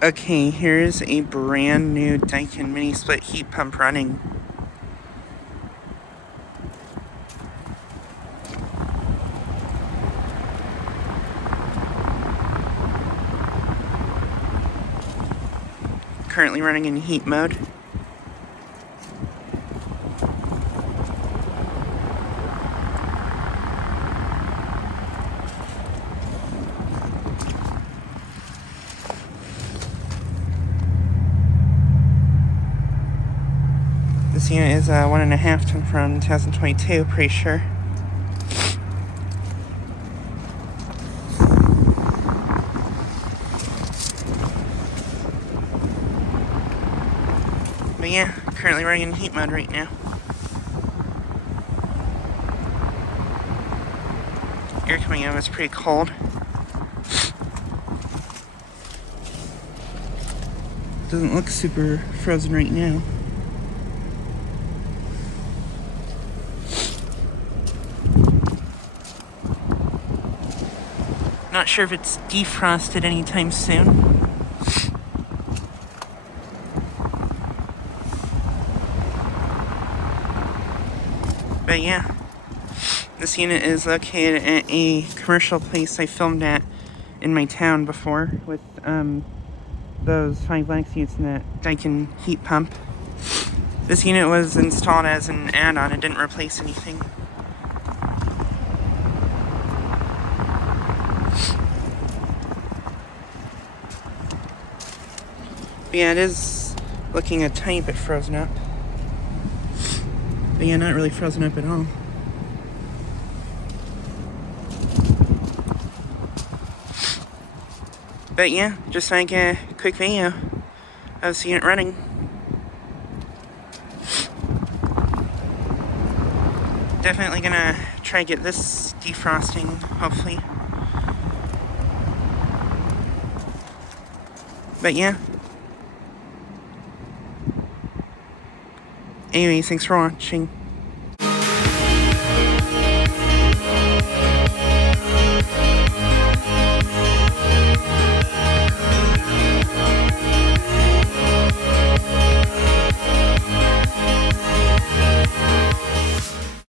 Okay, here's a brand new Daikin mini split heat pump running. Currently running in heat mode. This unit is 1.5 ton from 2022, pretty sure. But yeah, currently running in heat mode right now. Air coming out is pretty cold. Doesn't look super frozen right now. Not sure if it's defrosted anytime soon. But yeah, this unit is located at a commercial place I filmed at in my town before with those 5 Linux units in that Daikin heat pump. This unit was installed as an add-on, it didn't replace anything. But yeah, it is looking a tiny bit frozen up. But yeah, not really frozen up at all. But yeah, just like a quick video of this unit running. Definitely gonna try to get this defrosting, hopefully. But yeah. Anyways, thanks for watching.